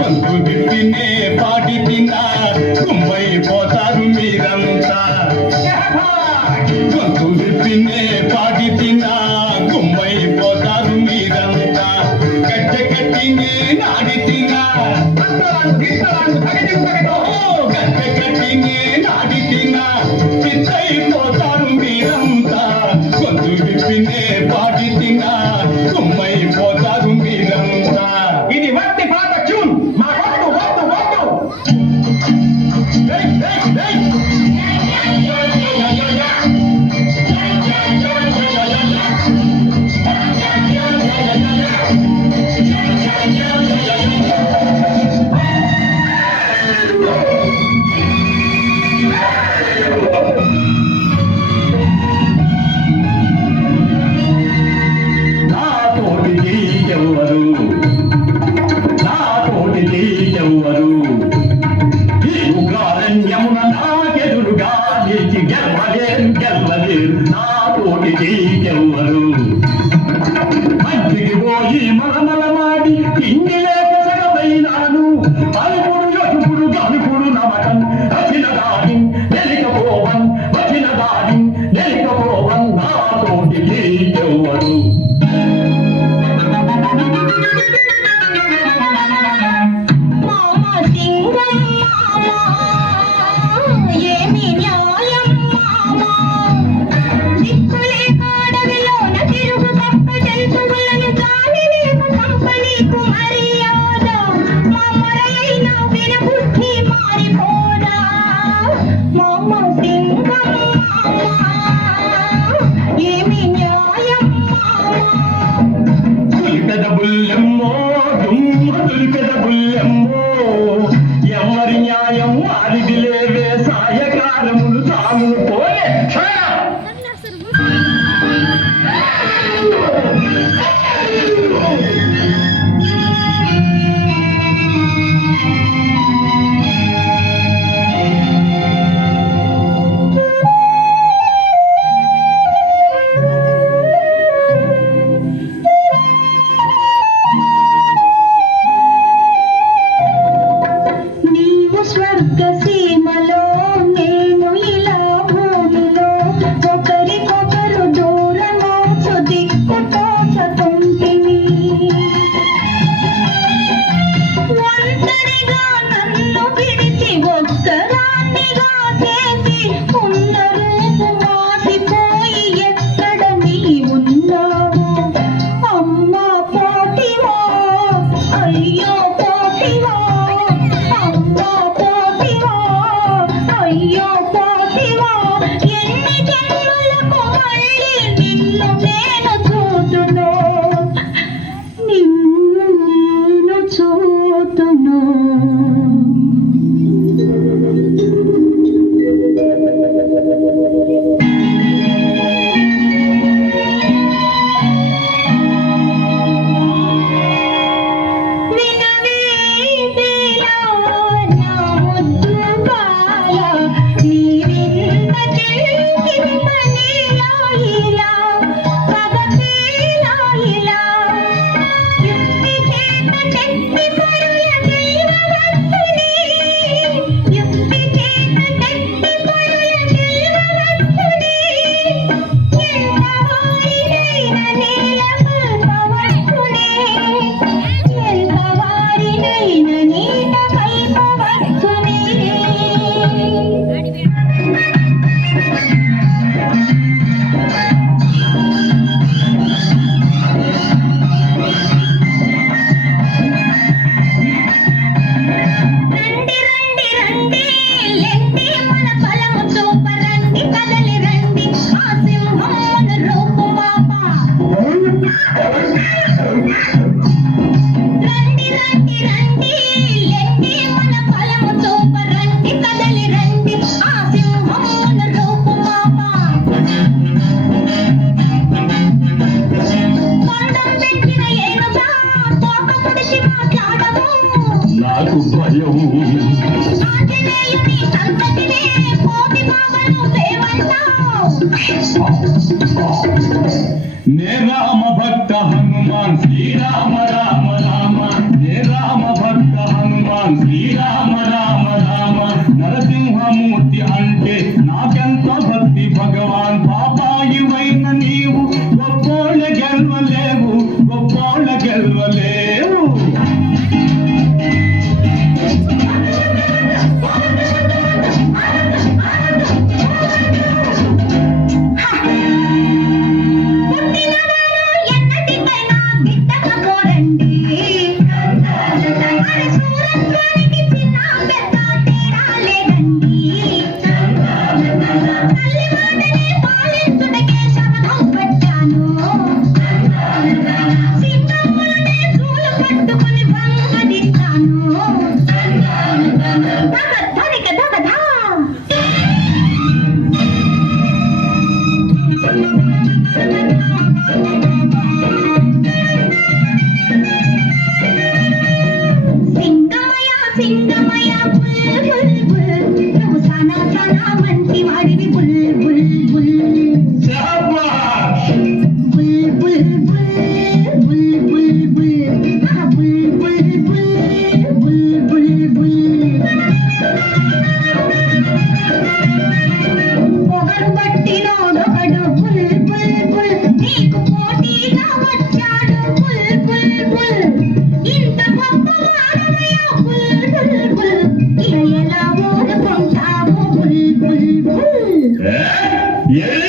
కొంగు విప్పినే పాటి తిన్నా గుమ్మైపోతారు మీరంతా కొంగు విప్పినే పాటి తిన్నా గుమ్మైపోతారు మీరంతా గడ్డ కట్టినే నాడి తిన్నా గడ్డ కట్టినే నాడి తిన్నా పిచ్చైపోతారు మీరంతా కొంగు విప్పినే పాటి తిన్నా గుమ్మైపోతారు మీరంతా ఇది వట్టి పాత ట్యూన్ మా వద్దు వద్దు వద్దు మంచికి పోయి మలమల మాడి తిండి లేక సగమైనాను అలుపుడు ఎటుపుడు గలుపుడు నమకం వచ్చిన దాడి నెలికపోవన్ వచ్చిన దాడి నెలికపోవన్ నాతోటి ఎవరు ఎవరి న్యాయం వారిది లేవే సాయకాలములు సాగులు పోలే ने राम भक्त हनुमान श्री राम राम राम ने राम भक्त ఇక ఎలా ఊరుకుంటావు బుల్ బుల్ బుల్ ఏ?